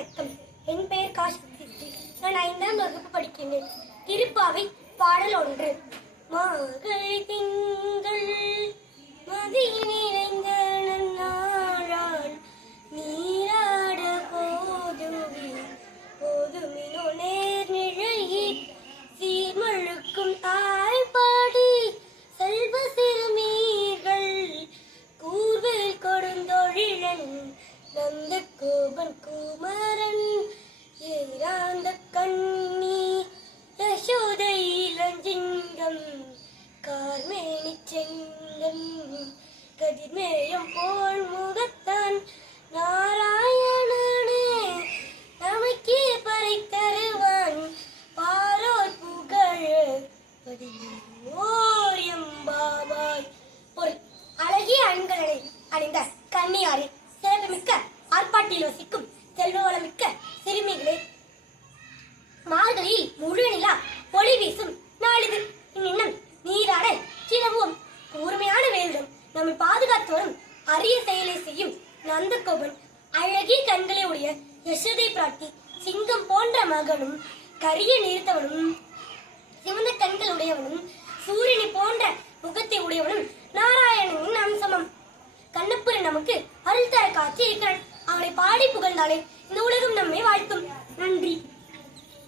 வணக்கம். என் பெயர் காசி. நான் 5ஆம் வகுப்பு படிக்கின்றேன். திருப்பாவை பாடல் 1. மார்கழி திங்கள் மதி நிறைந்த நன்னாளால் நீராட போதுமினோ நேர் நிழையில் சீர்மழுக்கும் தாய்ப்பாடி செல்வ சிறுமீர்கள் கூர்வில் கொடுந்தொழிலன் நந்த கோபன் குமரன் ஏராந்த கண்ணி யசோதை இளஞ்சிங்கம் கார்மேனி செங்கன் கதிர்மேயம் போல் முகத்தான் நாராயணனே நமக்கே பறை தருவான் பாரோர் புகழ் பதினோர் எம்பாவாய். ஒரு அழகிய அணிகளை அணிந்த கன்னியாரே, சிறப்புமிக்க ஆர்ப்பாட்டில் வசிக்கும் செல்வ வளமிக்க சிறுமிகளே, மார்கழியில் முழு நிலா ஒளி வீசும் நாளிது. இன்னும் நீராட சிலவும் கூர்மையான வேலுடன் நம்மை பாதுகாத்து வரும் அரிய செயலை செய்யும் நந்தகோபன், அழகிய கண்களை உடைய யசோதை பிராட்டி, சிங்கம் போன்ற மகனும், கரிய நிறுத்தவனும், சிவந்த கண்கள் உடையவனும், சூரியனை போன்ற முகத்தை உடையவனும் நாராயணனின் அம்சமம். கண்ணப்புரன் நமக்கு அருள் தர காட்சி இருக்கிறான். அவனை பாடி புகழ்ந்தாலே இந்த உலகம் நம்மை வாழ்த்தும். நன்றி.